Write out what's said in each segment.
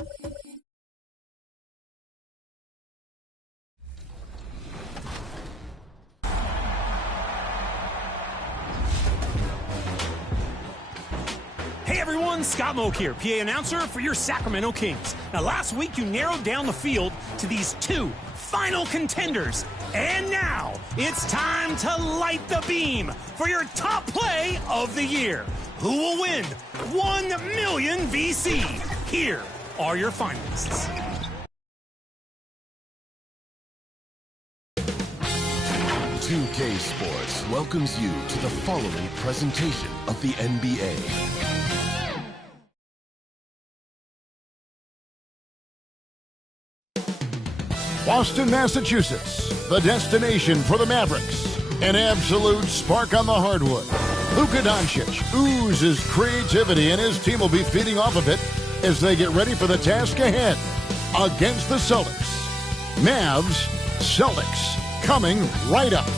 Hey everyone, Scott Moak here, PA announcer for your Sacramento Kings. Now last week you narrowed down the field to these two final contenders. And now it's time to light the beam for your top play of the year. Who will win 1 million VC? Here are your finalists. $2K Sports welcomes you to the following presentation of the NBA. Boston, Massachusetts, the destination for the Mavericks. An absolute spark on the hardwood. Luka Doncic oozes creativity, and his team will be feeding off of it as they get ready for the task ahead against the Celtics. Mavs, Celtics, coming right up.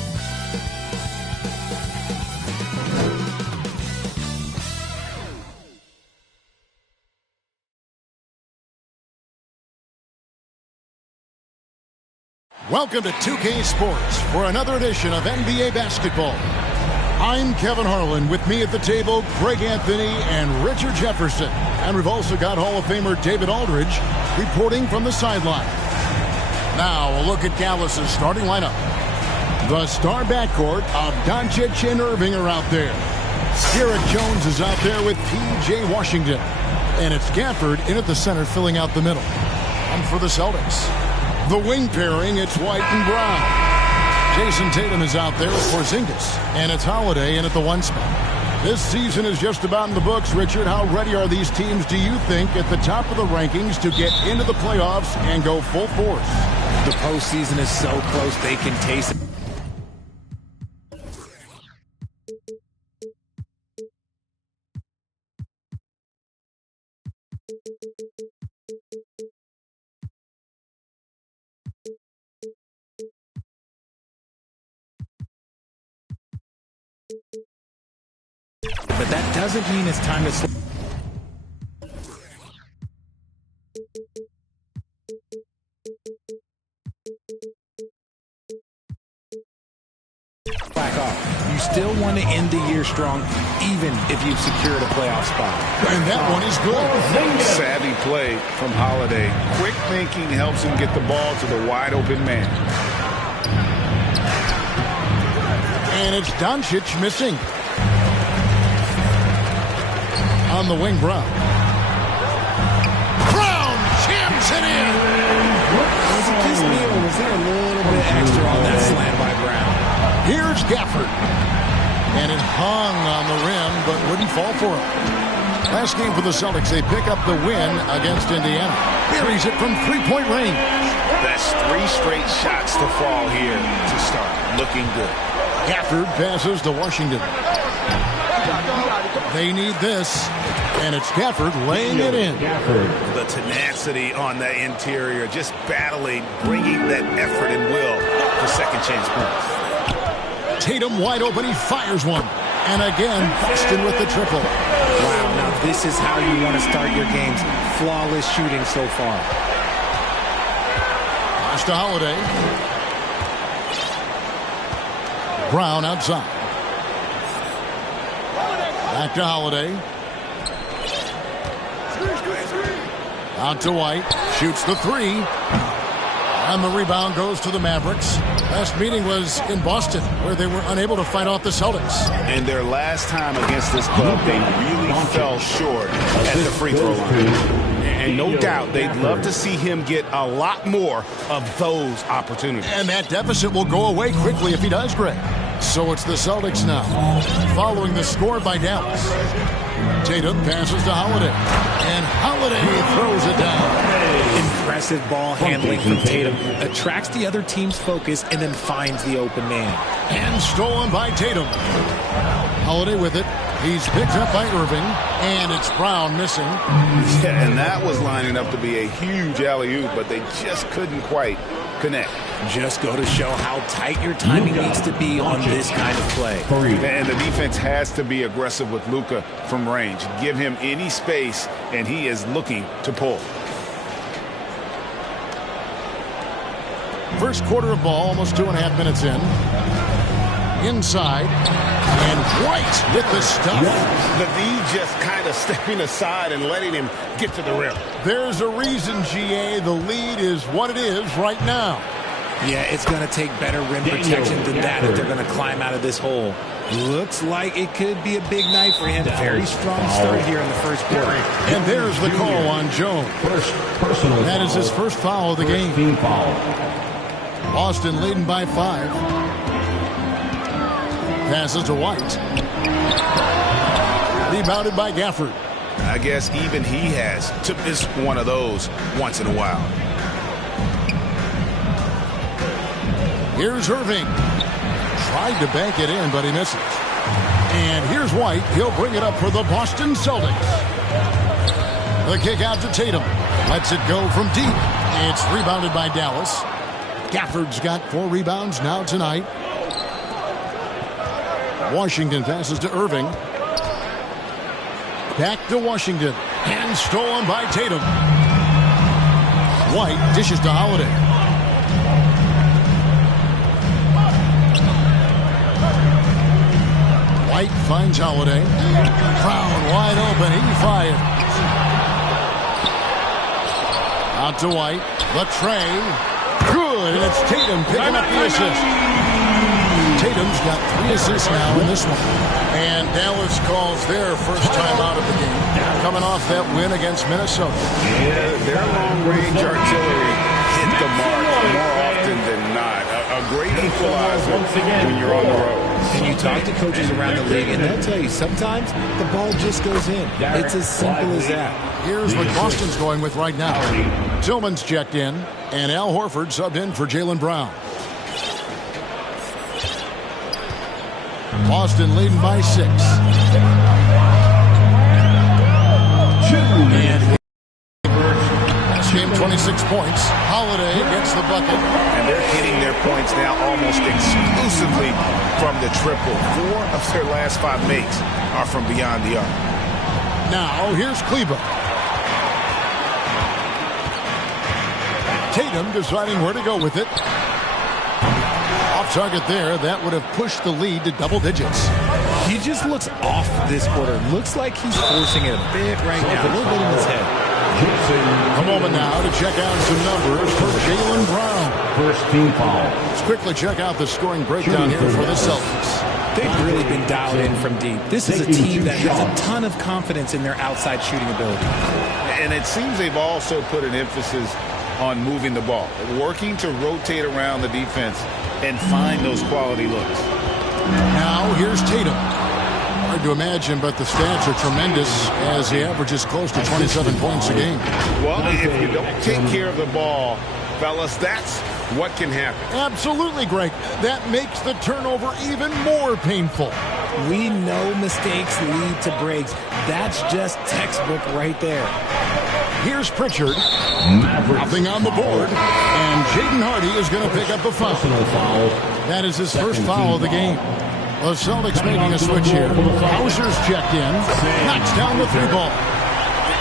Welcome to 2K Sports for another edition of NBA basketball. I'm Kevin Harlan. With me at the table, Greg Anthony and Richard Jefferson. And we've also got Hall of Famer David Aldridge reporting from the sideline. Now a look at Dallas's starting lineup. The star backcourt of Doncic and Irving are out there. Garrett Jones is out there with P.J. Washington. And it's Gafford in at the center filling out the middle. And for the Celtics, the wing pairing, it's White and Brown. Jason Tatum is out there with Porzingis, and it's Holiday in at the one spot. This season is just about in the books, Richard. How ready are these teams, do you think, at the top of the rankings to get into the playoffs and go full force? The postseason is so close, they can taste it. But that doesn't mean it's time to slow. Back off. You still want to end the year strong, even if you've secured a playoff spot. And that one is good. Savvy play from Holiday. Quick thinking helps him get the ball to the wide open man. And it's Doncic missing. On the wing, Brown. Brown jams it in. Was it just me, or was there a little bit extra on that slam by Brown? Here's Gafford. And it hung on the rim, but wouldn't fall for him. Last game for the Celtics, they pick up the win against Indiana. Buries it from three-point range. That's 3 straight shots to fall here to start. Looking good. Gafford passes to Washington. They need this, and it's Gafford laying it in. The tenacity on the interior, just battling, bringing that effort and will for second chance points. Tatum wide open, he fires one. And again, Boston with the triple. Wow, now this is how you want to start your games. Flawless shooting so far. Pass to Holiday. Brown outside. Back to Holiday. Out to White. Shoots the three. And the rebound goes to the Mavericks. Last meeting was in Boston, where they were unable to fight off the Celtics. And their last time against this club, they really fell short at the free throw line. And no doubt, they'd love to see him get a lot more of those opportunities. And that deficit will go away quickly if he does, Greg. So it's the Celtics now, following the score by Dallas. Tatum passes to Holiday, and Holiday throws it down. Impressive ball handling from Tatum. Attracts the other team's focus and then finds the open man. And stolen by Tatum. Holiday with it. He's picked up by Irving, and it's Brown missing. Yeah, and that was lining up to be a huge alley-oop, but they just couldn't quite connect. Just go to show how tight your timing needs to be on this kind of play. And the defense has to be aggressive with Luka from range. Give him any space, and he is looking to pull. First quarter of ball, almost 2.5 minutes in. Inside, and White with the stuff. The V just kind of stepping aside and letting him get to the rim. There's a reason, GA, the lead is what it is right now. Yeah, it's going to take better rim protection than that if they're going to climb out of this hole. Looks like it could be a big night for him. Very strong start here in the first quarter. And there's the call on Jones. That is his first foul of the game. Boston leading by 5. Passes to White. Rebounded by Gafford. I guess even he has to miss one of those once in a while. Here's Irving. Tried to bank it in, but he misses. And here's White. He'll bring it up for the Boston Celtics. The kick out to Tatum. Lets it go from deep. It's rebounded by Dallas. Gafford's got 4 rebounds now tonight. Washington passes to Irving. Back to Washington. And stolen by Tatum. White dishes to Holiday. White finds Holiday. Brown wide open. He fires. Out to White. The tray. Good. And it's Tatum picking up the assist. Tatum's got 3 assists now in this one. And Dallas calls their first time out of the game. Coming off that win against Minnesota. Yeah, their long-range artillery hit the mark more often than not. A great equalizer when you're on the road. And you talk to coaches around the league, and they'll tell you sometimes the ball just goes in. It's as simple as that. Here's what Boston's going with right now. Tillman's checked in, and Al Horford subbed in for Jaylen Brown. Boston leading by 6. And this game 26 points. Holiday gets the bucket. And they're hitting their points now almost exclusively from the triple. 4 of their last 5 makes are from beyond the arc. Now here's Kleber. Tatum deciding where to go with it. Off target there. That would have pushed the lead to double digits. He just looks off this quarter. Looks like he's forcing it a bit right now. A little bit in his head. A moment now to check out some numbers for Jaylen Brown. First team foul. Let's quickly check out the scoring breakdown here for the Celtics. They've really been dialed in from deep. This is a team that has a ton of confidence in their outside shooting ability. And it seems they've also put an emphasis on moving the ball, working to rotate around the defense and find those quality looks. Now here's Tatum. Hard to imagine, but the stats are tremendous as he averages close to 27 points a game. Well, if you don't take care of the ball, fellas, that's what can happen. Absolutely, Greg. That makes the turnover even more painful. We know mistakes lead to breaks. That's just textbook right there. Here's Pritchard. Nothing on the board. And Jaden Hardy is going to pick up the foul. That is his first foul of the game. The Celtics making a switch here. Hauser's checked in. Knocks down the 3-ball.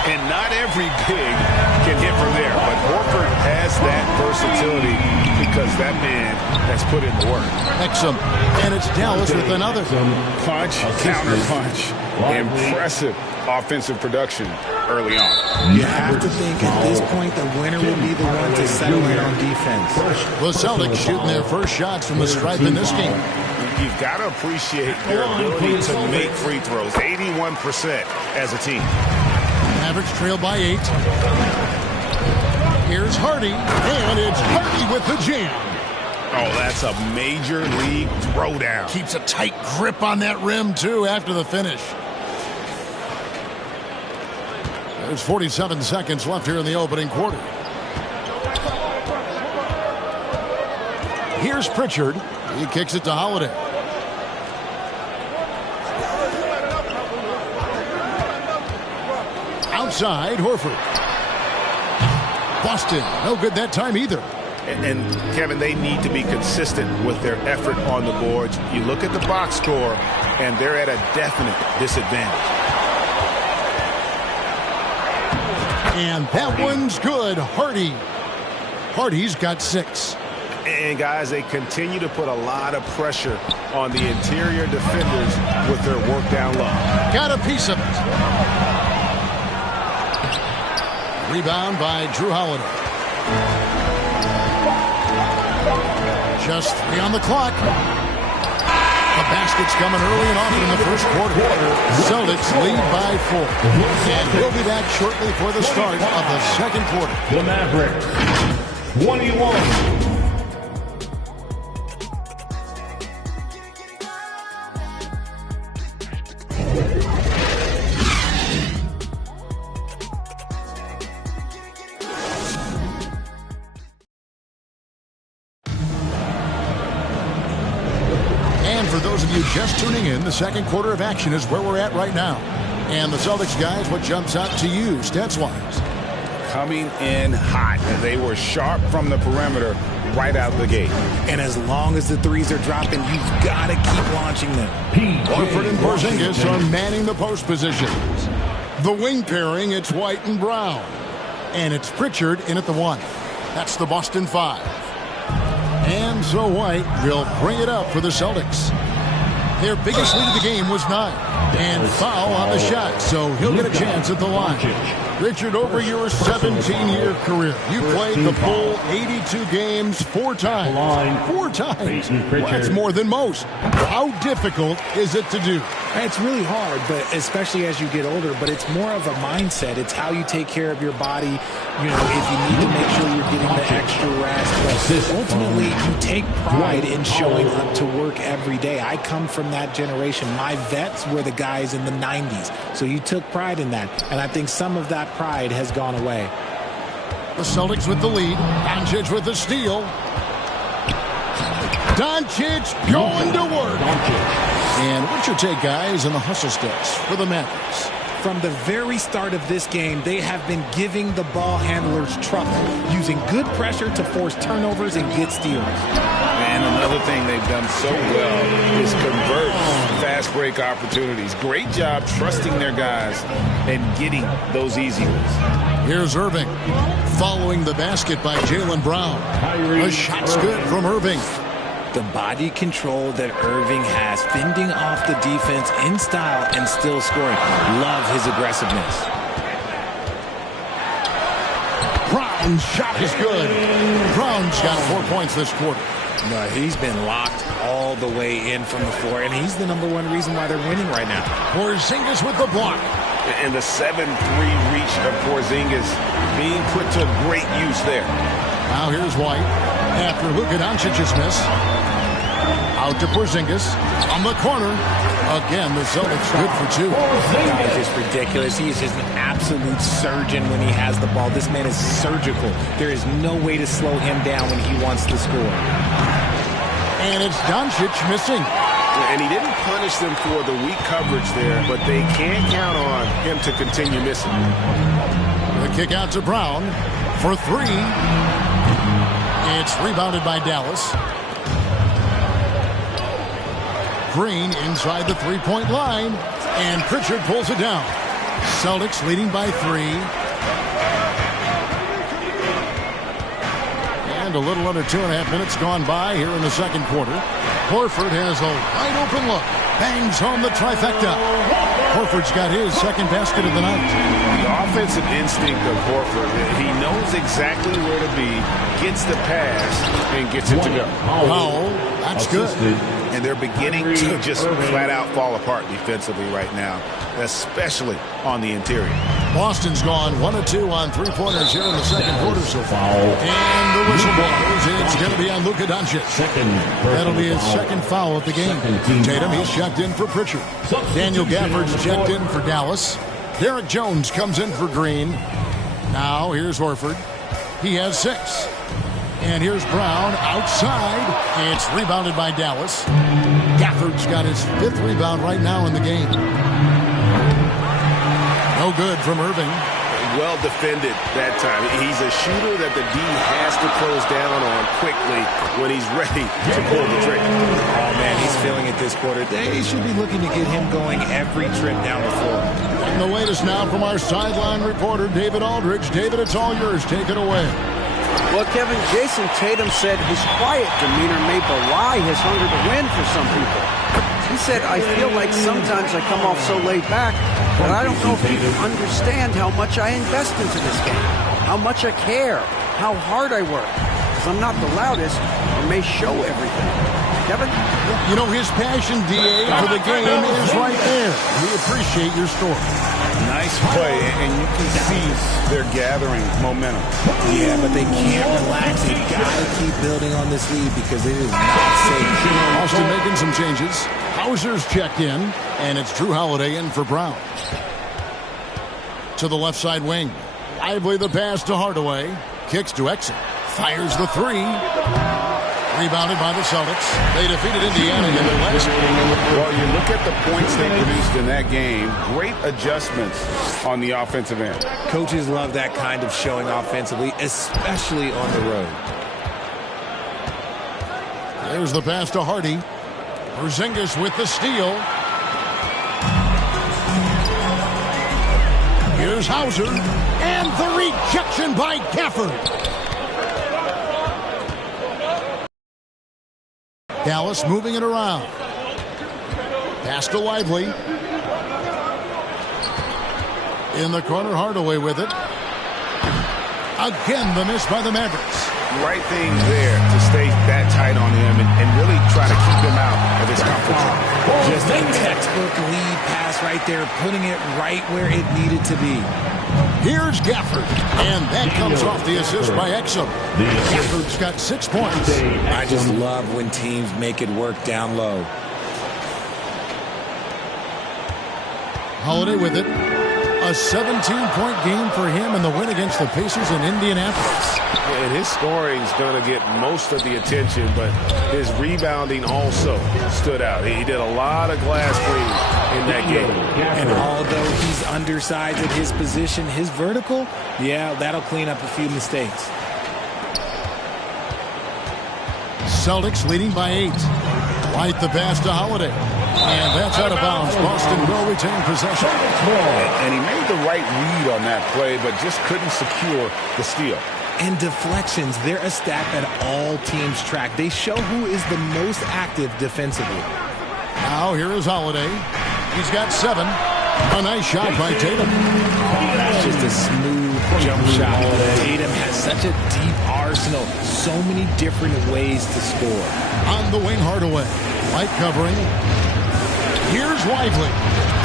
And not every big can hit from there, but Horford has that versatility because that man has put in the work. Exum. And it's Dallas with another. Punch, counter punch. Impressive offensive production early on. You have to think at this point the winner will be the one to settle in on defense. The Celtics shooting their first shots from the stripe in this game. You've got to appreciate their ability to make free throws. 81% as a team. Mavericks trail by 8. Here's Hardy, and it's Hardy with the jam. Oh, that's a major league throwdown. Keeps a tight grip on that rim, too, after the finish. There's 47 seconds left here in the opening quarter. Here's Pritchard. He kicks it to Holiday. Outside, Horford. Boston, no good that time either. And Kevin, they need to be consistent with their effort on the boards. You look at the box score, and they're at a definite disadvantage. And that one's good. Hardy's got 6. And, guys, they continue to put a lot of pressure on the interior defenders with their work down low. Got a piece of it. Rebound by Drew Holiday. Just 3 on the clock. The basket's coming early and often in the first quarter. Celtics lead by 4. And we'll be back shortly for the start of the second quarter. The Mavericks, 21. For those of you just tuning in, the second quarter of action is where we're at right now. And the Celtics guys, what jumps out to you, stats-wise? Coming in hot. They were sharp from the perimeter right out of the gate. And as long as the threes are dropping, you've got to keep launching them. Horford and Porzingis are manning the post positions. The wing pairing, it's White and Brown. And it's Pritchard in at the 1. That's the Boston 5. And so White will bring it up for the Celtics. Their biggest lead of the game was 9. And foul on the shot, so he'll get a chance at the line. Richard, over your 17-year career, you played the full 82 games 4 times. 4 times. Well, that's more than most. How difficult is it to do? It's really hard, but especially as you get older, but it's more of a mindset. It's how you take care of your body. You know, if you need to make sure you're getting the extra rest. But ultimately, you take pride in showing up to work every day. I come from that generation. My vets were the guys in the 90s. So you took pride in that. And I think some of that pride has gone away. The Celtics with the lead. Doncic with the steal. Doncic going to work. And what's your take, guys, in the hustle steps for the Mavericks? From the very start of this game, they have been giving the ball handlers trouble, using good pressure to force turnovers and get steals. And another thing they've done so well is convert fast break opportunities. Great job trusting their guys and getting those easy ones. Here's Irving following the basket by Jaylen Brown. A shot's good from Irving. The body control that Irving has, fending off the defense in style and still scoring. Love his aggressiveness. Brown's shot is good. Brown's got 4 points this quarter. No, he's been locked all the way in from the floor, and he's the #1 reason why they're winning right now. Porzingis with the block. And the 7-3 reach of Porzingis being put to great use there. Now here's White after Luka Doncic's miss. Out to Porzingis on the corner. Again, the Celtics good for 2. It's just ridiculous. He is just an absolute surgeon when he has the ball. This man is surgical. There is no way to slow him down when he wants to score. And it's Doncic missing. And he didn't punish them for the weak coverage there, but they can't count on him to continue missing. The kick out to Brown for 3. It's rebounded by Dallas. Green inside the 3-point line, and Pritchard pulls it down. Celtics leading by 3. And a little under 2.5 minutes gone by here in the second quarter. Horford has a wide open look. Bangs home the trifecta. Horford's got his second basket of the night. The offensive instinct of Horford, he knows exactly where to be, gets the pass, and gets it to go. Powell, that's good. And they're beginning to just flat out fall apart defensively right now, especially on the interior. Boston's gone 1 of 2 on 3-pointers here in the second quarter so far. And the whistle blows. It's going to be on Luka Doncic. That'll be his second foul of the game. Tatum, he's checked in for Pritchard. Daniel Gafford's checked in for Dallas. Derek Jones comes in for Green. Now here's Horford. He has 6. And here's Brown outside. It's rebounded by Dallas. Gafford's got his 5th rebound right now in the game. No good from Irving. Well defended that time. He's a shooter that the D has to close down on quickly when he's ready to pull the trigger. Oh, man, he's feeling it this quarter. They should be looking to get him going every trip down the floor. And the latest now from our sideline reporter, David Aldridge. David, it's all yours. Take it away. Well, Kevin, Jason Tatum said his quiet demeanor may belie his hunger to win for some people. He said, I feel like sometimes I come off so laid back that I don't know if people understand how much I invest into this game, how much I care, how hard I work. Because I'm not the loudest or may show everything. Kevin? You know, his passion, D.A., for the game is right there. We appreciate your story. Nice play, and you can see they're gathering momentum. Yeah, but they can't relax. They've got to keep building on this lead because it is not safe. Austin making some changes. Hauser's checked in, and it's Drew Holiday in for Brown. To the left side wing. Lively the pass to Hardaway. Kicks to Exum. Fires the three. Rebounded by the Celtics. They defeated Indiana in their last game. Well, you look at the points they produced in that game. Great adjustments on the offensive end. Coaches love that kind of showing offensively, especially on the road. There's the pass to Hardy. Porzingis with the steal. Here's Hauser. And the rejection by Gafford. Dallas moving it around. Pass to Lively. In the corner, Hardaway with it. Again, the miss by the Mavericks. Right thing there to stay that tight on him and really try to keep him out of his comfort zone. Just a textbook lead pass right there, putting it right where it needed to be. Here's Gafford, and that comes off the assist by Exum. Gafford's got 6 points. I just love when teams make it work down low. Holiday with it. A 17-point game for him in the win against the Pacers in Indianapolis. And his scoring is going to get most of the attention, but his rebounding also stood out. He did a lot of glass cleaning in that game. And although he's undersized at his position, his vertical, yeah, that'll clean up a few mistakes. Celtics leading by 8. White the pass to Holiday. And that's out of bounds. Boston will retain possession. And he made the right read on that play, but just couldn't secure the steal. And deflections, they're a stat that all teams track. They show who is the most active defensively. Now here is Holiday. He's got 7. A nice shot by Tatum. That's just a smooth jump shot. Tatum has such a deep arsenal. So many different ways to score. On the wing, Hardaway. Light covering. Here's Lively.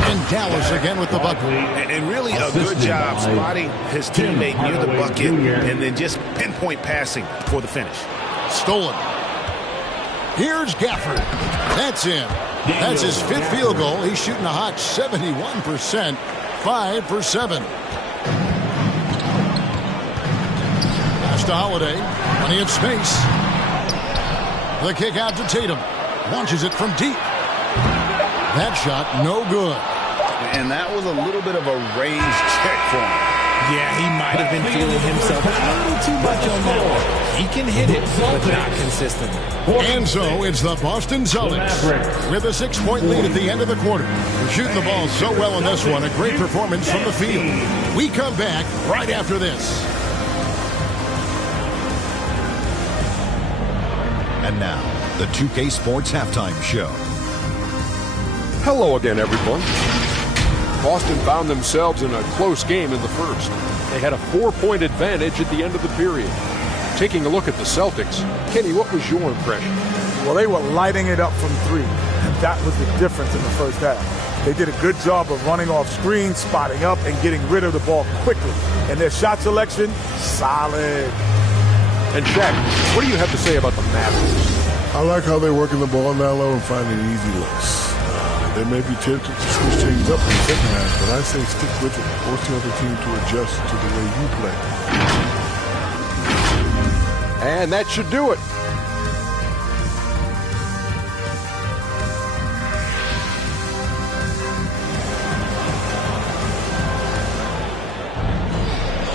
And Dallas again with the bucket. And really a good job spotting his teammate near the bucket and then just pinpoint passing for the finish. Stolen. Here's Gafford. That's in. That's his 5th field goal. He's shooting a hot 71%. 5 for 7. Pass to Holiday. Plenty of space. The kick out to Tatum. Launches it from deep. That shot, no good. And that was a little bit of a range check for him. Yeah, he might have been feeling himself a little too much on that one. He can hit it, but not consistently. And so it's the Boston Celtics with a 6-point lead at the end of the quarter. They're shooting the ball so well in this one. A great performance from the field. We come back right after this. And now, the 2K Sports Halftime Show. Hello again, everyone. Boston found themselves in a close game in the first. They had a 4-point advantage at the end of the period. Taking a look at the Celtics, Kenny, what was your impression? Well, they were lighting it up from 3, and that was the difference in the first half. They did a good job of running off screens, spotting up, and getting rid of the ball quickly. And their shot selection, solid. And Shaq, what do you have to say about the Mavericks? I like how they're working the ball down low and finding easy looks. They may be tempted to switch things up in the second half, but I say stick with it. Force the other team to adjust to the way you play. And that should do it.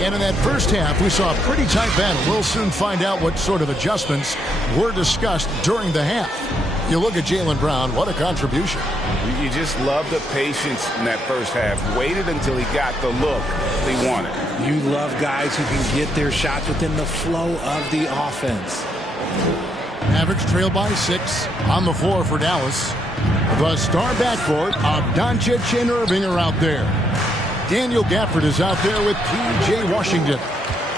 And in that first half, we saw a pretty tight battle. We'll soon find out what sort of adjustments were discussed during the half. You look at Jaylen Brown, what a contribution. You just love the patience in that first half. Waited until he got the look he wanted. You love guys who can get their shots within the flow of the offense. Mavericks trail by 6 on the floor for Dallas. The star backcourt of Doncic and Irving are out there. Daniel Gafford is out there with P.J. Washington.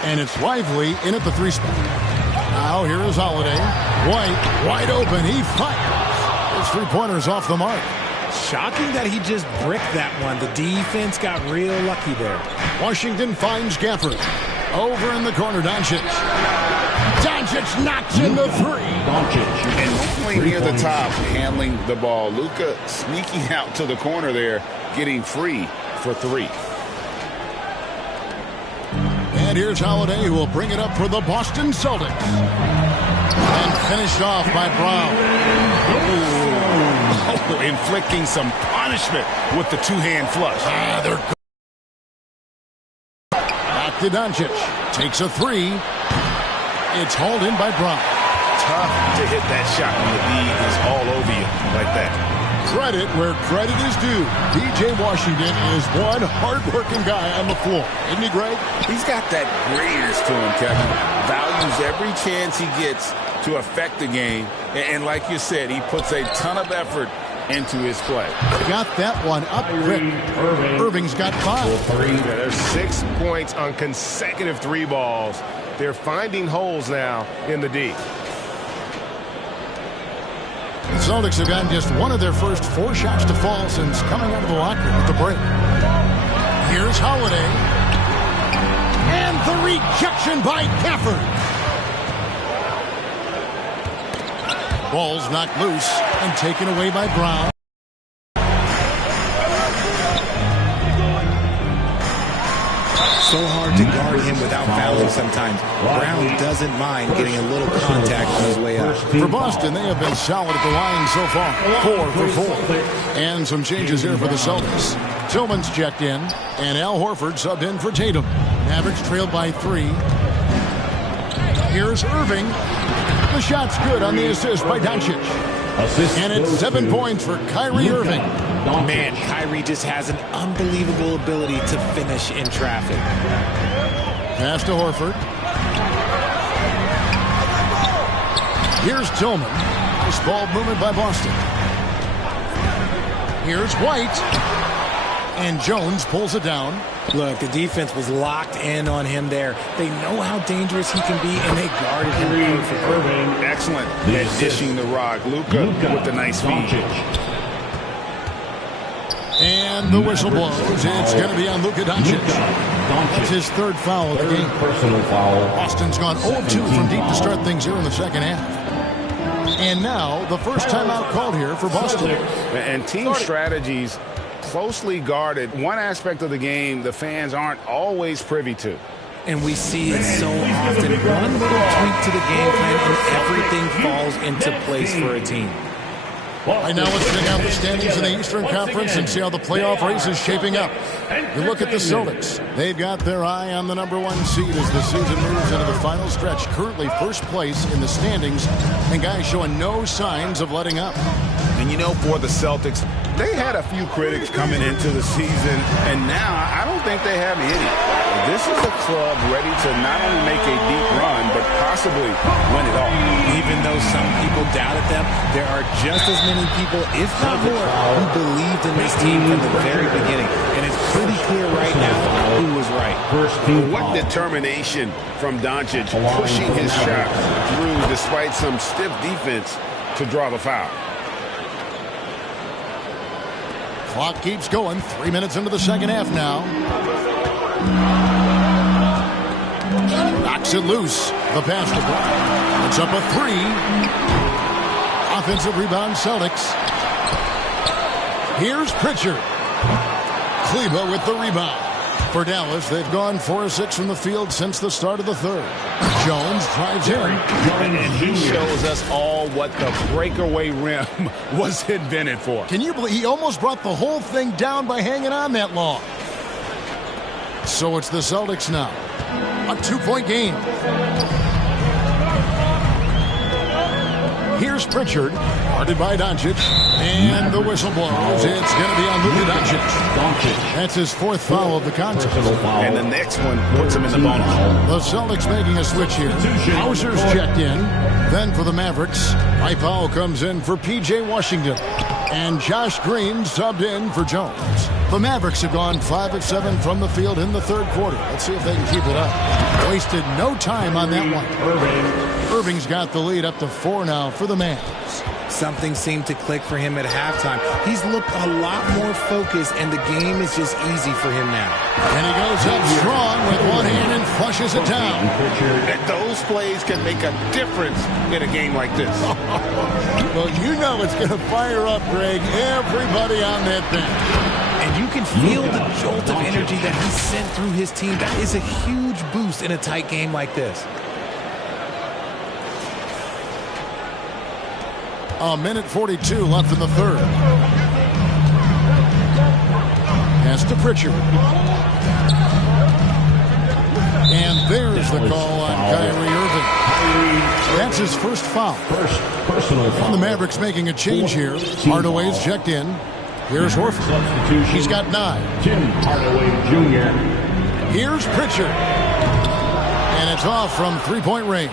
And it's Lively in at the 3 spot. Now here is Holiday. White, wide open. He fires. His 3-pointers off the mark. Shocking that he just bricked that one. The defense got real lucky there. Washington finds Gafford. Over in the corner, Doncic. Doncic knocks in the 3. And only near the top, handling the ball. Luka sneaking out to the corner there, getting free for 3. And here's Holiday, who will bring it up for the Boston Celtics. And finished off by Brown. Oh, inflicting some punishment with the 2-hand flush. They're good. Back to Doncic. Takes a 3. It's hauled in by Brown. Tough to hit that shot when the lead is all over you like that. Credit where credit is due. P.J. Washington is one hard-working guy on the floor. Isn't he, Greg? He's got that greenness to him, Kevin. Values every chance he gets to affect the game. And like you said, he puts a ton of effort into his play. Got that one up quick. Irving's got 5. There's 6 points on consecutive 3 balls. They're finding holes now in the D. The Celtics have gotten just one of their first 4 shots to fall since coming out of the locker room at the break. Here's Holiday. And the rejection by Gafford. Ball's knocked loose and taken away by Brown. So hard to guard him without fouling sometimes. Brown doesn't mind getting a little contact on his way out. For Boston, they have been solid at the line so far. 4 for 4. And some changes here for the Celtics. Tillman's checked in, and Al Horford subbed in for Tatum. Mavericks trailed by 3. Here's Irving. The shot's good on the assist by Doncic. And it's 7 points for Kyrie Irving. Man, Kyrie just has an unbelievable ability to finish in traffic. Pass to Horford. Here's Tillman. Nice ball movement by Boston. Here's White. And Jones pulls it down. Look, the defense was locked in on him there. They know how dangerous he can be, and they guarded him perfectly. Excellent at dishing the rock. Luka with the nice feed. And the whistle blows. It's going to be on Luka Doncic. That's his 3rd foul of the game. Personal foul. Boston's gone 0-2 from deep to start things here in the second half. And now the first timeout called here for Boston. And team strategies closely guarded. One aspect of the game the fans aren't always privy to. And we see it so often. One little tweak to the game plan and everything falls into place for a team. Right now, let's check out the standings in the Eastern Conference and see how the playoff race is shaping up. You look at the Celtics. They've got their eye on the #1 seed as the season moves into the final stretch. Currently first place in the standings, and guys showing no signs of letting up. And you know, for the Celtics, they had a few critics coming into the season, and now I don't think they have any. This is a club ready to not only make a deep run, but possibly win it all. Even though some people doubted them, there are just as many people, if not more, who believed in this team from the very beginning. And it's pretty clear right now who was right. What determination from Doncic, pushing his shot through despite some stiff defense to draw the foul. Clock keeps going. 3 minutes into the second half now. Knocks it loose. The pass to Brown. It's up a 3. Offensive rebound, Celtics. Here's Pritchard. Kleber with the rebound. For Dallas, they've gone 4 of 6 from the field since the start of the 3rd. Jones drives in. And he shows us all what the breakaway rim was invented for. Can you believe he almost brought the whole thing down by hanging on that long? So it's the Celtics now. A 2-point game. Here's Here's Pritchard, guarded by Doncic, and the whistle blows. It's going to be on Luka Doncic. That's his 4th foul of the contest. And the next one puts him in the bonus. The Celtics making a switch here. Hauser's checked in. Then for the Mavericks, Mike Powell comes in for P.J. Washington. And Josh Green subbed in for Jones. The Mavericks have gone 5 of 7 from the field in the 3rd quarter. Let's see if they can keep it up. Wasted no time on that one. Irving's got the lead up to 4 now for the Mavs. Something seemed to click for him at halftime. He's looked a lot more focused, and the game is just easy for him now. And he goes up strong with one hand and flushes it down. And those plays can make a difference in a game like this. Well, you know it's going to fire up, Greg, everybody on that bench. And you can feel the jolt of energy that he sent through his team. That is a huge boost in a tight game like this. A minute 42 left in the 3rd. Pass to Pritchard. And there's the call on Kyrie Irving. That's his 1st foul. Personal foul. And the Mavericks making a change here. Hardaway's checked in. Here's Horford. He's got 9. Tim Hardaway Jr. Here's Pritchard. And it's off from 3-point range.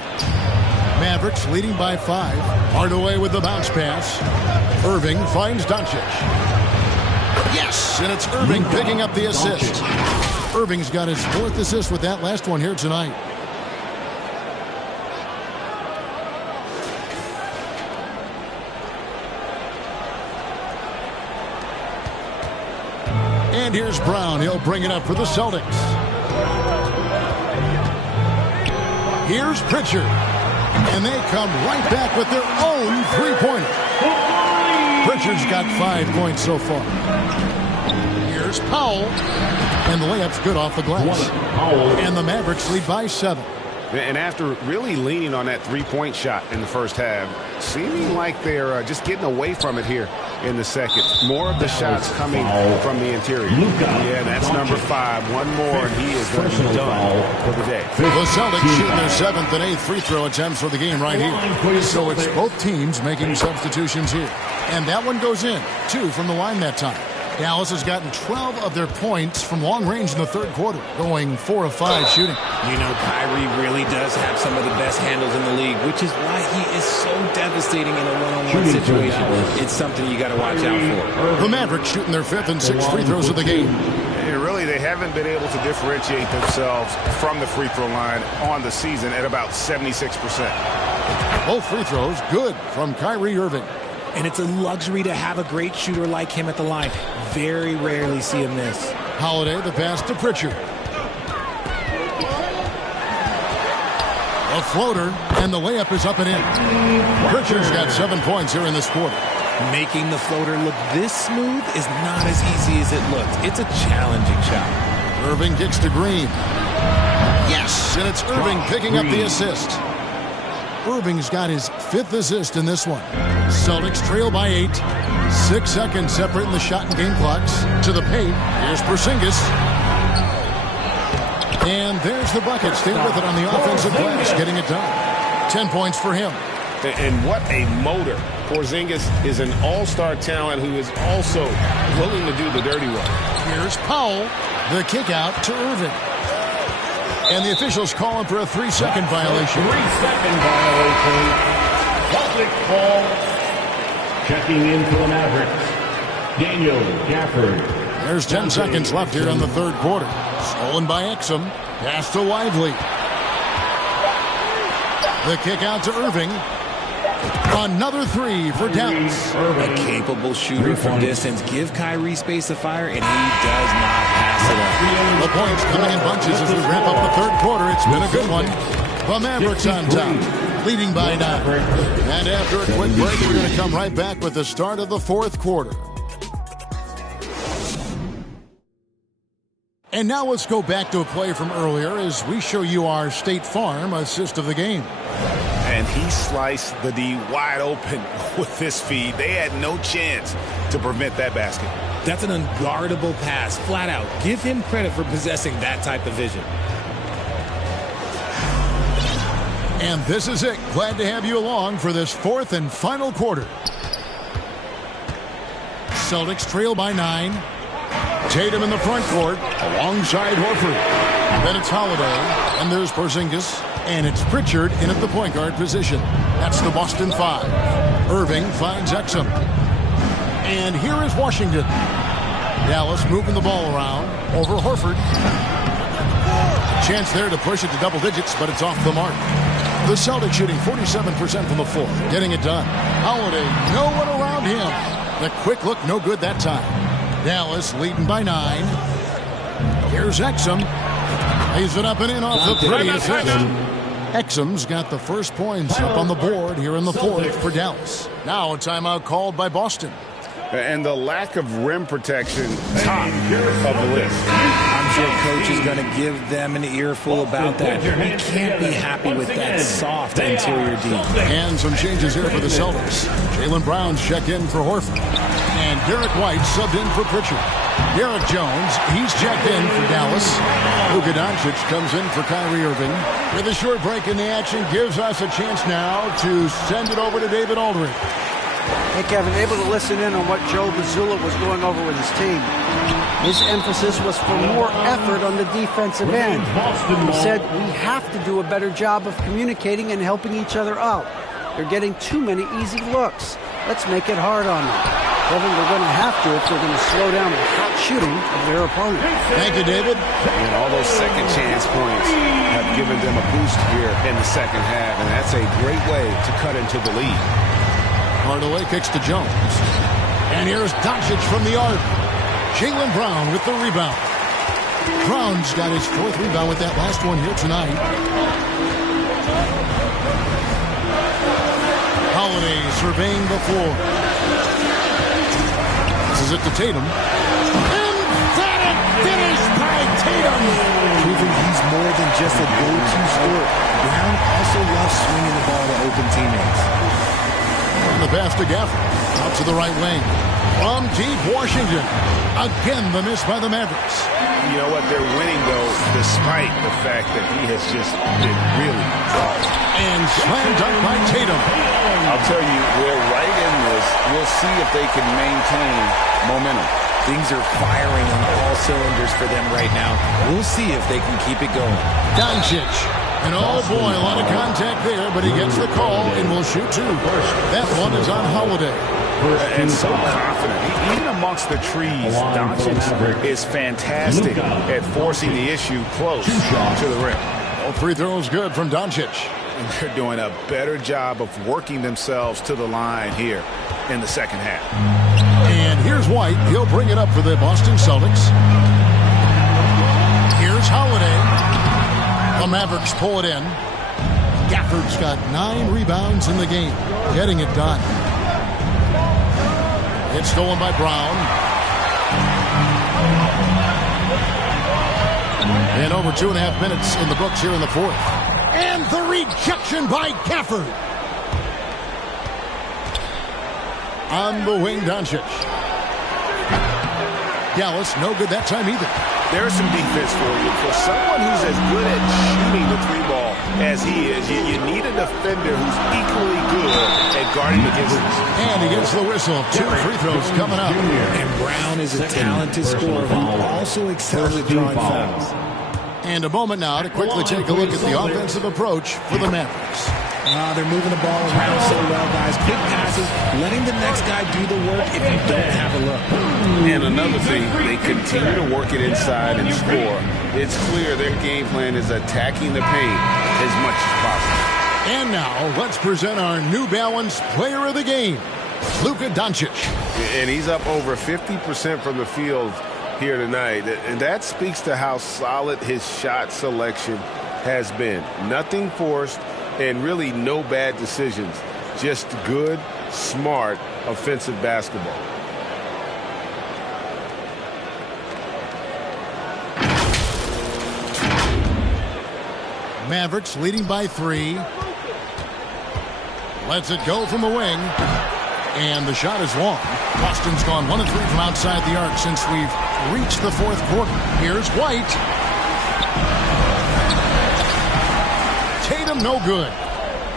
Mavericks leading by 5. Hardaway with the bounce pass. Irving finds Doncic. Yes, and it's Irving picking up the assist. Irving's got his 4th assist with that last one here tonight. And here's Brown. He'll bring it up for the Celtics. Here's Pritchard. And they come right back with their own 3-pointer. Pritchard's got 5 points so far. Here's Powell. And the layup's good off the glass. And the Mavericks lead by 7. And after really leaning on that 3-point shot in the first half, seeming like they're just getting away from it here in the second. More of the shots coming from the interior. Yeah, that's number 5. One more, and he is going to be done for the day. The Celtics shooting their 7th and 8th free throw attempts for the game right here. So it's both teams making substitutions here. And that one goes in. 2 from the line that time. Dallas has gotten 12 of their points from long range in the 3rd quarter, going 4 of 5 shooting. You know, Kyrie really does have some of the best handles in the league, which is why he is so devastating in a one-on-one situation. It's something you got to watch out for. The Mavericks shooting their 5th and 6th free throws of the game. And really, they haven't been able to differentiate themselves from the free throw line on the season at about 76%. Both free throws good from Kyrie Irving. And it's a luxury to have a great shooter like him at the line. Very rarely see him miss. Holiday, the pass to Pritchard. A floater, and the layup is up and in. Pritchard's got 7 points here in this quarter. Making the floater look this smooth is not as easy as it looks. It's a challenging shot. Irving kicks to Green. Yes, and it's Irving picking up the assist. Irving's got his 5th assist in this one. Celtics trail by 8. 6 seconds separating the shot and game clocks. To the paint. Here's Porzingis. And there's the bucket. Stay with it on the offensive glass, getting it done. 10 points for him. And what a motor. Porzingis is an all-star talent who is also willing to do the dirty work. Here's Powell. The kick out to Irving. And the officials calling for a 3-second violation. 3-second violation. Celtic ball. Checking in for the Mavericks. Daniel Gafford. There's 10 seconds left here in the 3rd quarter. Stolen by Exum. Pass to Lively. The kick out to Irving. Another 3 for Dallas. A capable shooter from distance. Give Kyrie space to fire, and he does not pass it up. The points coming in bunches as we wrap up the 3rd quarter. It's been a good one. The Mavericks on top, leading by 9. And after a quick break, we're going to come right back with the start of the 4th quarter. And now let's go back to a play from earlier as we show you our State Farm assist of the game. And he sliced the D wide open with this feed. They had no chance to prevent that basket. That's an unguardable pass, flat out. Give him credit for possessing that type of vision. And this is it. Glad to have you along for this fourth and final quarter. Celtics trail by 9. Tatum in the front court alongside Horford. Then it's Holiday, and there's Porzingis, and it's Pritchard in at the point guard position. That's the Boston 5. Irving finds Exum. And here is Washington. Dallas moving the ball around over Horford. Chance there to push it to double digits, but it's off the mark. The Celtics shooting 47% from the floor, getting it done. Holiday, no one around him. The quick look, no good that time. Dallas leading by 9. Here's Exum. Lays it up and in off the pretty assist. Exum's got the first points up on the board here in the fourth for Dallas. Now a timeout called by Boston. And the lack of rim protection, top of the list. I'm sure coach is going to give them an earful about that. We can't be happy with that soft interior D. And some changes here for the Celtics. Jaylen Brown's checked in for Horford. And Derek White subbed in for Pritchard. Derek Jones, he's checked in for Dallas. Luka Doncic comes in for Kyrie Irving. With a short break in the action, gives us a chance now to send it over to David Aldridge. Hey, Kevin, able to listen in on what Joe Mazzulla was going over with his team. His emphasis was for more effort on the defensive end. He said, we have to do a better job of communicating and helping each other out. They're getting too many easy looks. Let's make it hard on them. Kevin, they're going to have to if they're going to slow down the hot shooting of their opponent. Thank you, David. And all those second chance points have given them a boost here in the second half, and that's a great way to cut into the lead. Hardaway kicks to Jones. And here's Doncic from the arc. Jaylen Brown with the rebound. Brown's got his fourth rebound with that last one here tonight. Holiday surveying the floor. This is it to Tatum. Emphatic finish by Tatum. Proving he's more than just a go-to scorer. Brown also loves swinging the ball to open teammates. The pass to Gafford. Out to the right wing. From deep Washington. Again, the miss by the Mavericks. You know what? They're winning, though, despite the fact that he has just been really tough. And slam dunk by Tatum. I'll tell you, we're right in this. We'll see if they can maintain momentum. Things are firing on all cylinders for them right now. We'll see if they can keep it going. Doncic. And oh boy, a lot of contact there, but he gets the call and will shoot two. That one is on Holiday. And so confident. Even amongst the trees, Doncic is fantastic at forcing the issue close to the rim. All free throws good from Doncic. And they're doing a better job of working themselves to the line here in the second half. And here's White. He'll bring it up for the Boston Celtics. Here's Holiday. The Mavericks pull it in. Gafford's got 9 rebounds in the game. Getting it done. It's stolen by Brown. And over 2.5 minutes in the books here in the fourth. And the rejection by Gafford. On the wing, Doncic. Dallas, no good that time either. There's some defense for you. For someone who's as good at shooting the three ball as he is, you need a defender who's equally good at guarding against it. And he gets the whistle. 2 free throws coming up. And Brown is a talented scorer who also excels at drawing fouls. And a moment now to quickly take a look at the offensive approach for the Mavericks. They're moving the ball around so well, guys. Quick passes, letting the next guy do the work if you don't have a look. And another thing, they continue to work it inside and score. It's clear their game plan is attacking the paint as much as possible. And now, let's present our New Balance Player of the Game, Luka Doncic. And he's up over 50% from the field here tonight. And that speaks to how solid his shot selection has been. Nothing forced. And really no bad decisions. Just good, smart, offensive basketball. Mavericks leading by 3. Lets it go from the wing. And the shot is long. Boston's gone 1 of 3 from outside the arc since we've reached the fourth quarter. Here's White. Tatum no good.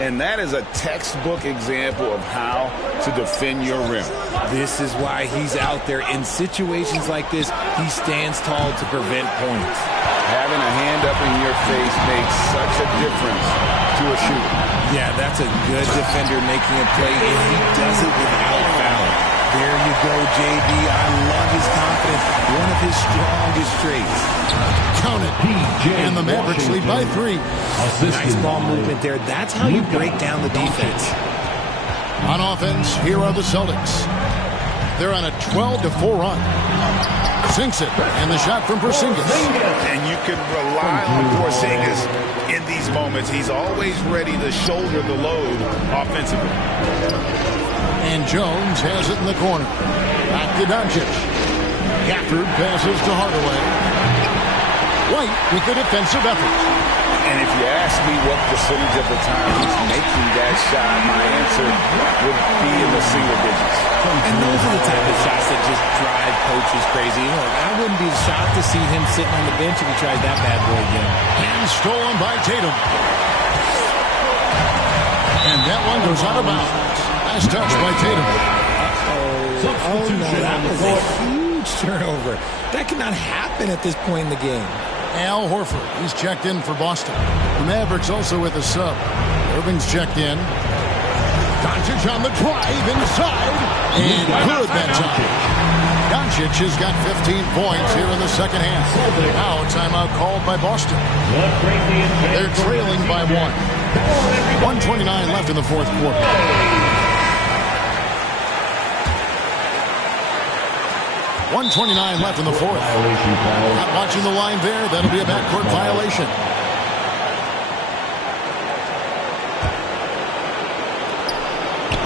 And that is a textbook example of how to defend your rim. This is why he's out there. In situations like this, he stands tall to prevent points. Having a hand up in your face makes such a difference to a shooter. Yeah, that's a good defender making a play, and he does it without foul. There you go, JB. I love his confidence. One of his strongest traits. Count it. And the Mavericks lead by 3. Nice ball movement there. That's how you break down the defense. On offense, here are the Celtics. They're on a 12-4 run. Sinks it, and the shot from Porzingis. And you can rely on Porzingis in these moments. He's always ready to shoulder the load offensively. And Jones has it in the corner. Back to Doncic. Gafford passes to Hardaway. White with the defensive effort. And if you ask me what percentage of the time he's making that shot, my answer would be in the single digits. And those are the type of shots that just drive coaches crazy. Look, I wouldn't be shocked to see him sitting on the bench if he tried that bad boy again. And stolen by Tatum. And that one goes out of bounds. Nice touch by Tatum. Oh no, that was a huge turnover. That could not happen at this point in the game. Al Horford, he's checked in for Boston. The Mavericks also with a sub. Irving's checked in. Doncic on the drive inside. And good that time. Doncic has got 15 points here in the second half. Now a timeout called by Boston. They're trailing by 1. 1:29 left in the fourth quarter. 1:29 left in the fourth. Not watching the line there. That'll be a backcourt violation.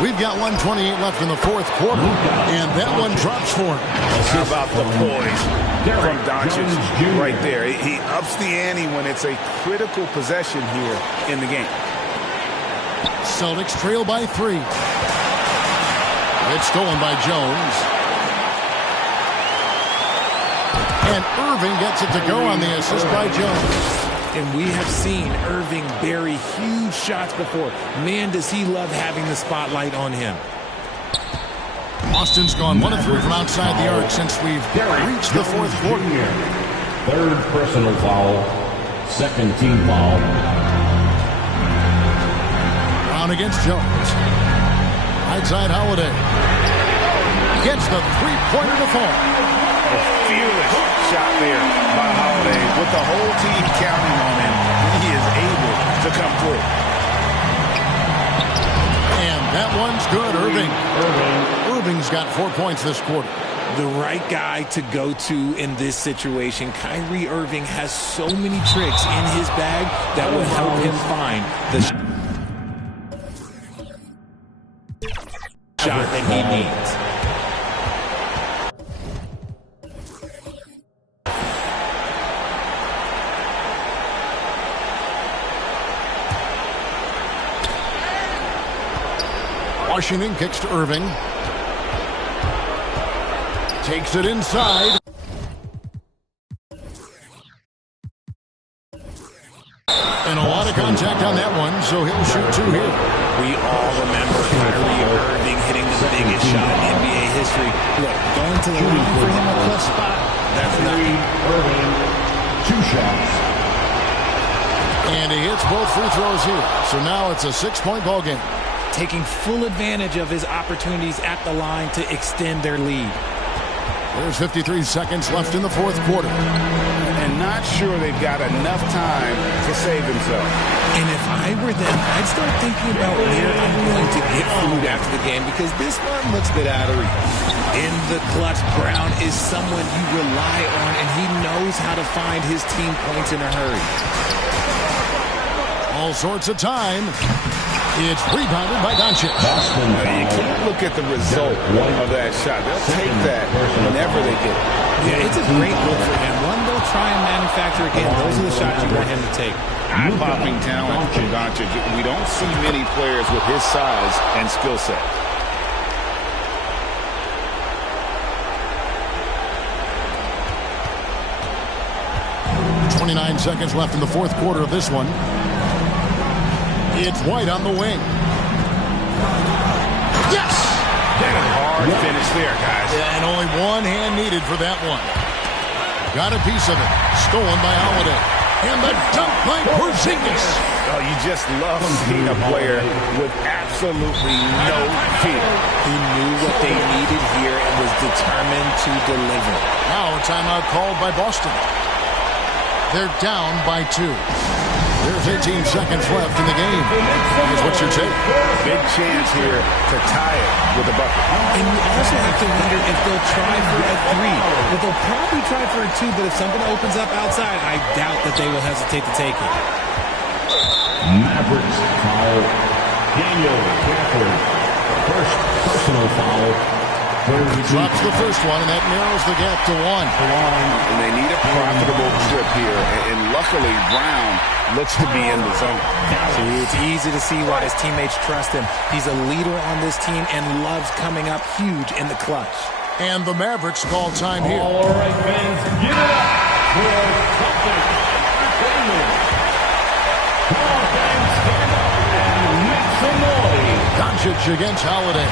We've got 1:28 left in the fourth quarter, and that one drops for him. How about the poise from Doncic right there? He ups the ante when it's a critical possession here in the game. Celtics trail by 3. It's stolen by Jones. And Irving gets it to go on the assist by Jones. And we have seen Irving bury huge shots before. Man, does he love having the spotlight on him. Boston's gone 1 of 3 from outside the arc since we've reached the fourth quarter. Third personal foul. Second team foul. Brown against Jones. Right side Holiday. Gets the three-pointer to fall. A fearless shot there by Holiday. With the whole team counting on him, he is able to come through. And that one's good, Irving. Irving's got 4 points this quarter. The right guy to go to in this situation. Kyrie Irving has so many tricks in his bag that will help him find the shot that he needs. Washington kicks to Irving. Takes it inside. And a lot of contact on that one, so he'll shoot 2 here. We all remember Kyrie Irving hitting the biggest shot in NBA history. Look, going to the line for him a clutch spot, that's nothing. Irving, 2 shots. And he hits both free throws here. So now it's a 6-point ball game. Taking full advantage of his opportunities at the line to extend their lead. There's 53 seconds left in the fourth quarter. And not sure they've got enough time to save themselves. And if I were them, I'd start thinking about where I'm going to get food after the game because this one looks a bit out of reach. In the clutch, Brown is someone you rely on, and he knows how to find his team points in a hurry. All sorts of time. It's rebounded by Doncic. You can't look at the result of that shot. They'll take that whenever they get it. Yeah, it's a great look for him. One they'll try and manufacture again. Those are the shots you want him to take. Eye-popping talent from Doncic. We don't see many players with his size and skill set. .29 seconds left in the fourth quarter of this one. It's White on the wing. Yes! And a hard finish there, guys. Yeah, and only one hand needed for that one. Got a piece of it. Stolen by Holiday. And the dunk by Porzingis. Oh, you just love seeing a player with absolutely no fear. He knew what they needed here and was determined to deliver. Now a timeout called by Boston. They're down by 2. There's 18 seconds left in the game. Here's what's your take? Big chance here to tie it with a bucket. And you also have to wonder if they'll try for a 3. But they'll probably try for a 2, but if something opens up outside, I doubt that they will hesitate to take it. Mavericks foul. Daniel Gafford. First personal foul. Drops the first one, and that narrows the gap to 1. And they need a profitable trip here. And luckily, Brown looks to be in the zone. See, it's easy to see why his teammates trust him. He's a leader on this team and loves coming up huge in the clutch. And the Mavericks call time here. All right, fans, give it up for Celtics Entertainment. Come on, fans, stand up and make some noise. Doncic against Holiday.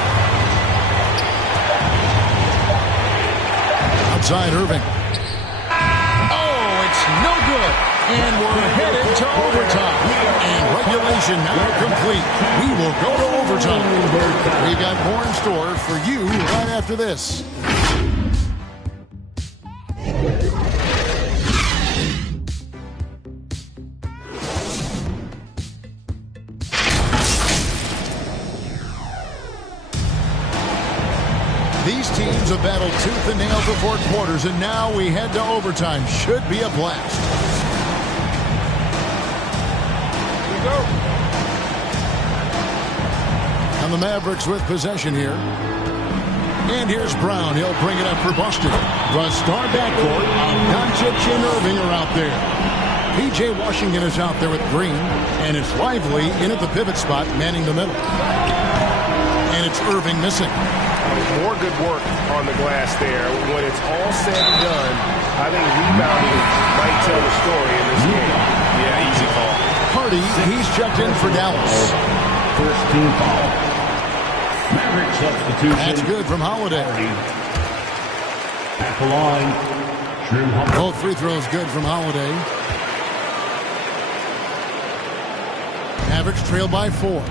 Outside Irving. Oh, it's no good. And we're headed to overtime. And regulation now complete. We will go to overtime. We've got more in store for you right after this. These teams have battled tooth and nail for 4 quarters, and now we head to overtime. Should be a blast. Here we go. And the Mavericks with possession here. And here's Brown. He'll bring it up for Boston. The star backcourt of Doncic and Irving are out there. P.J. Washington is out there with Green, and it's Lively in at the pivot spot, manning the middle. And it's Irving missing. More good work on the glass there. When it's all said and done, I think rebounding might tell the story in this game. Yeah, easy call. Hardy, he's checked in for Dallas. First team foul. Maverick substitution. That's good from Holiday. At the line, Drew Holiday. Both free throws good from Holiday. Mavericks trail by 4.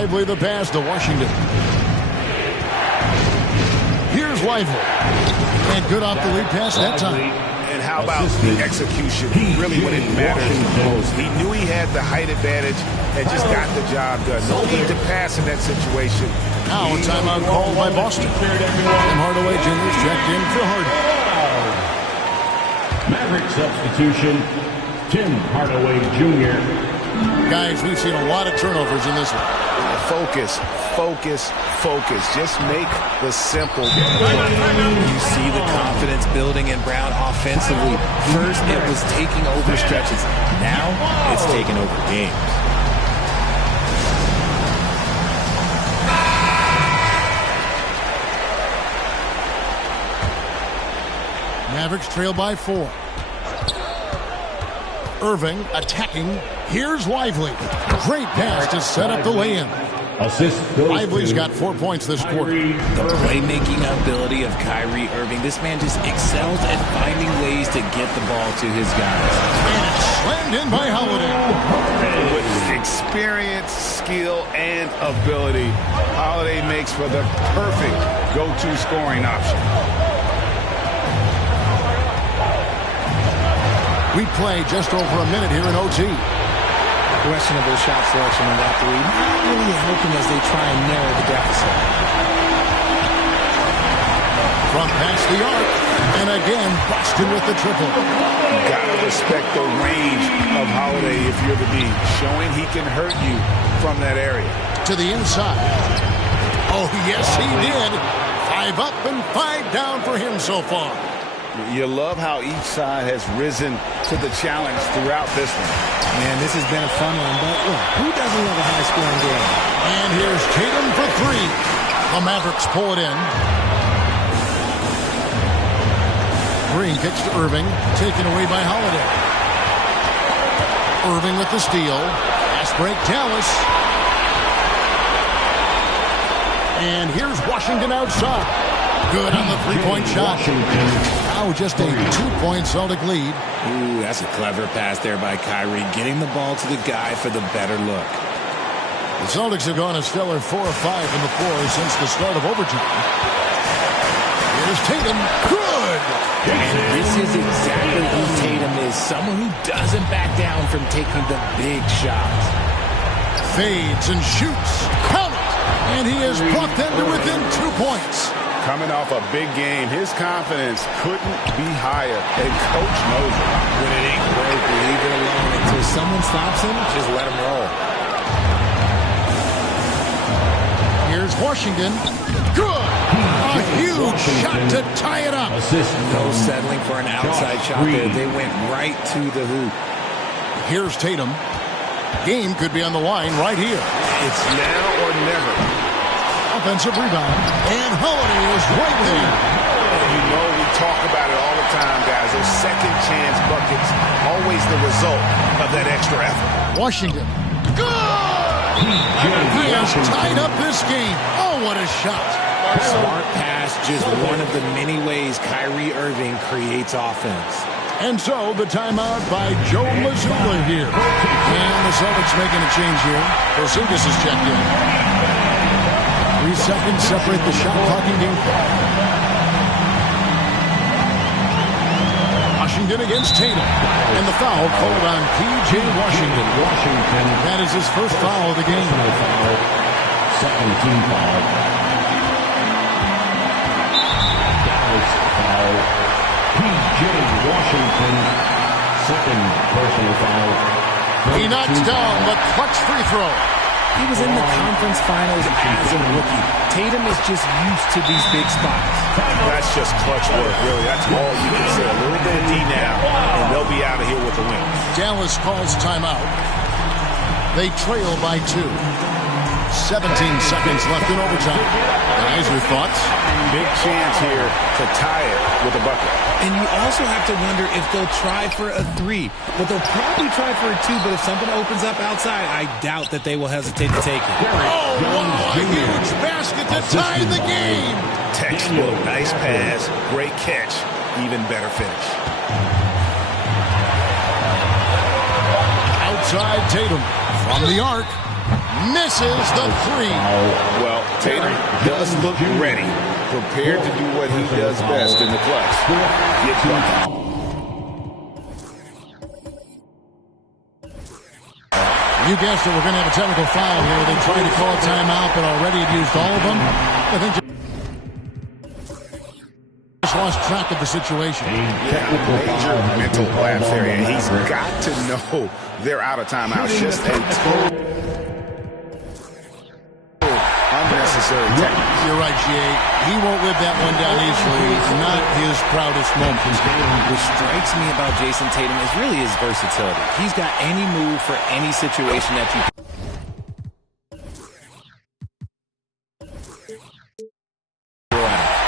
Lively the pass to Washington. Here's Lively. And good off the lead pass that time. And how about the execution? Really when it matters the most. He knew he had the height advantage and just got the job done. No need to pass in that situation. Now a timeout called by Boston. Tim Hardaway Jr. is checked in for Hardy. Maverick substitution, Tim Hardaway Jr. Guys, we've seen a lot of turnovers in this one. Focus, focus, focus. Just make the simple. You see the confidence building in Brown offensively. First, it was taking over stretches. Now, it's taking over games. Mavericks trail by 4. Irving attacking. Here's Lively. Great pass to set up the lay-in. Lively's got 4 points this quarter. The playmaking ability of Kyrie Irving. This man just excels at finding ways to get the ball to his guys. And it's slammed in by Holiday. With experience, skill, and ability, Holiday makes for the perfect go-to scoring option. We play just over a minute here in OT. Questionable shot selection on that 3. Not really helping as they try and narrow the deficit. From past the arc. And again, Boston with the triple. You gotta respect the range of Holiday if you're the D. Showing he can hurt you from that area. To the inside. Oh, yes, he did. 5 up and 5 down for him so far. You love how each side has risen to the challenge throughout this one. Man, this has been a fun one, but look, who doesn't love a high-scoring game? And here's Tatum for 3. The Mavericks pull it in. Green kicks to Irving, taken away by Holiday. Irving with the steal. Fast break, Dallas. And here's Washington outside. Good on the three-point shot. Now just a 2-point Celtic lead. Ooh, that's a clever pass there by Kyrie, getting the ball to the guy for the better look. The Celtics have gone a stellar 4 of 5 from the floor since the start of overtime. Here's Tatum. Good! And this is exactly who Tatum is, someone who doesn't back down from taking the big shots. Fades and shoots. Count it! And he has brought them to within 2 points. Coming off a big game, his confidence couldn't be higher, and Coach knows it. When it ain't broke, leave it alone. Until someone stops him, just let him roll. Here's Washington. Good! A huge shot to tie it up. No settling for an outside shot there. They went right to the hoop. Here's Tatum. Game could be on the line right here. It's now or never. Offensive rebound. And Holiday is right there. You know we talk about it all the time, guys. Those second chance buckets, always the result of that extra effort. Washington. Good! He has tied up this game. Oh, what a shot. Smart pass, just one of the many ways Kyrie Irving creates offense. And so the timeout by Joe Mazzulla here. And the Celtics making a change here. Porzingis is checked in. 3 seconds separate the shot clock and game clock. Washington against Tatum. And the foul called on P.J. Washington. That is his first foul of the game. Second team foul. Dallas foul. P.J. Washington, second personal foul. He knocks down the clutch free throw. He was in the conference finals as a rookie. Tatum is just used to these big spots. That's just clutch work, really. That's all you can say. A little bit of D now, and they'll be out of here with the win. Dallas calls timeout. They trail by 2. 17 seconds left in overtime. Guys, your thoughts? Big chance here to tie it with a bucket. And you also have to wonder if they'll try for a 3. But they'll probably try for a 2. But if something opens up outside, I doubt that they will hesitate to take it. Oh, wow, a huge basket to tie the game. Textbook, nice pass, great catch, even better finish. Outside Tatum from the arc. Misses the 3. Well, Tatum does look ready, prepared to do what he does best in the clutch. Get bucket. You guessed it, we're going to have a technical foul here. They tried to call a timeout, but already had used all of them. I think just lost track of the situation. Major mental lapse there, and he's got to know they're out of timeouts. Just a total unnecessary technique. You're right, G.A. He won't live that one down easily. It's not his proudest moment. What strikes me about Jason Tatum is really his versatility. He's got any move for any situation that you...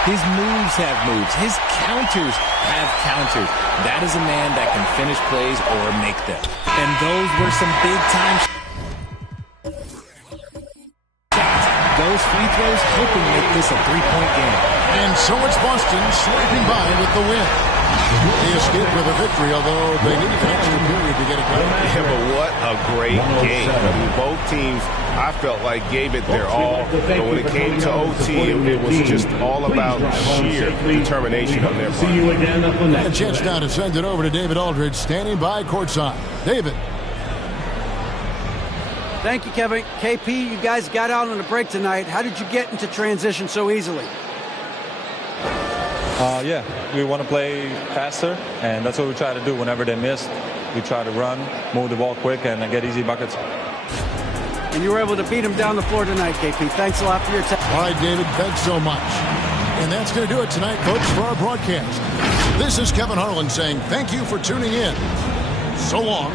His moves have moves. His counters have counters. That is a man that can finish plays or make them. And those were some big-time shots. Those free throws helping make this a 3-point game. And so it's Boston swiping by with the win. They escaped with a victory, although they needed an extra period to get it going. Yeah, but what a great game. I mean, both teams, I felt like, gave it their all. But when it came to OT, it was just all about sheer determination on their part. A chance now to send it over to David Aldridge, standing by courtside. David. Thank you, Kevin. KP, you guys got out on a break tonight. How did you get into transition so easily? Yeah, we want to play faster, and that's what we try to do whenever they miss. We try to run, move the ball quick, and get easy buckets. And you were able to beat them down the floor tonight, KP. Thanks a lot for your time. All right, David, thanks so much. And that's going to do it tonight, folks, for our broadcast. This is Kevin Harlan saying thank you for tuning in. So long.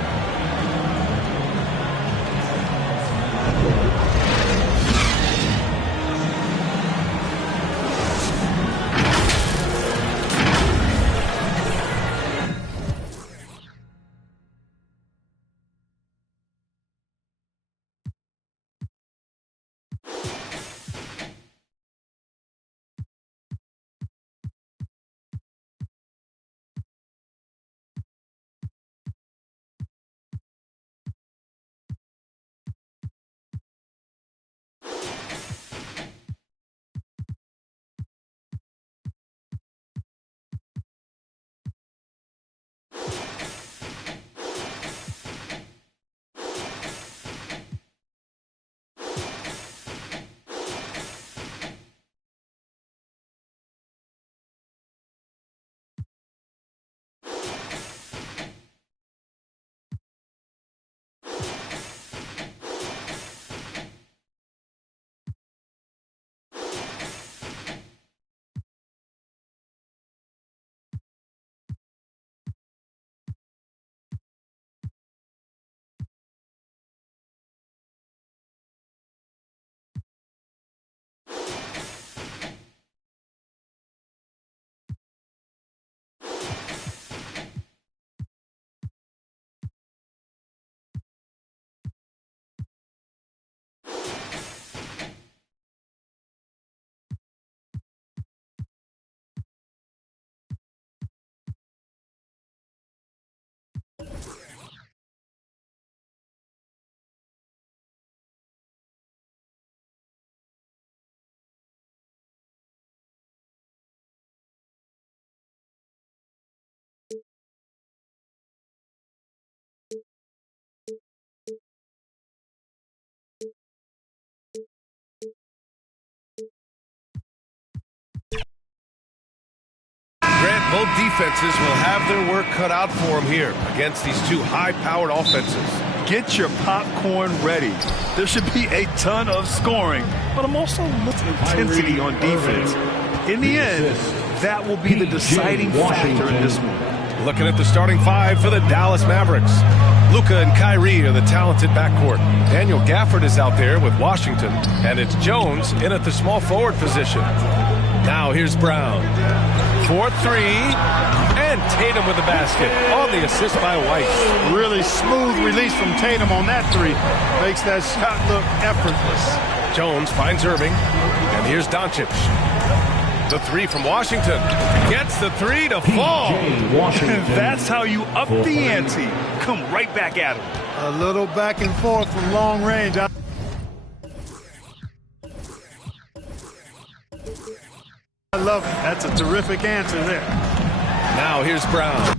Both defenses will have their work cut out for them here against these two high-powered offenses. Get your popcorn ready. There should be a ton of scoring, but I'm also looking at intensity on defense. In the end, that will be the deciding factor in this one. Looking at the starting five for the Dallas Mavericks. Luka and Kyrie are the talented backcourt. Daniel Gafford is out there with Washington, and it's Jones in at the small forward position. Now here's Brown. 4-3, and Tatum with the basket on the assist by White. Really smooth release from Tatum on that three. Makes that shot look effortless. Jones finds Irving, and here's Doncic. The three from Washington. Gets the three to fall. That's how you up the ante. Come right back at him. A little back and forth from long range. I love it. That's a terrific answer there. Now here's Brown.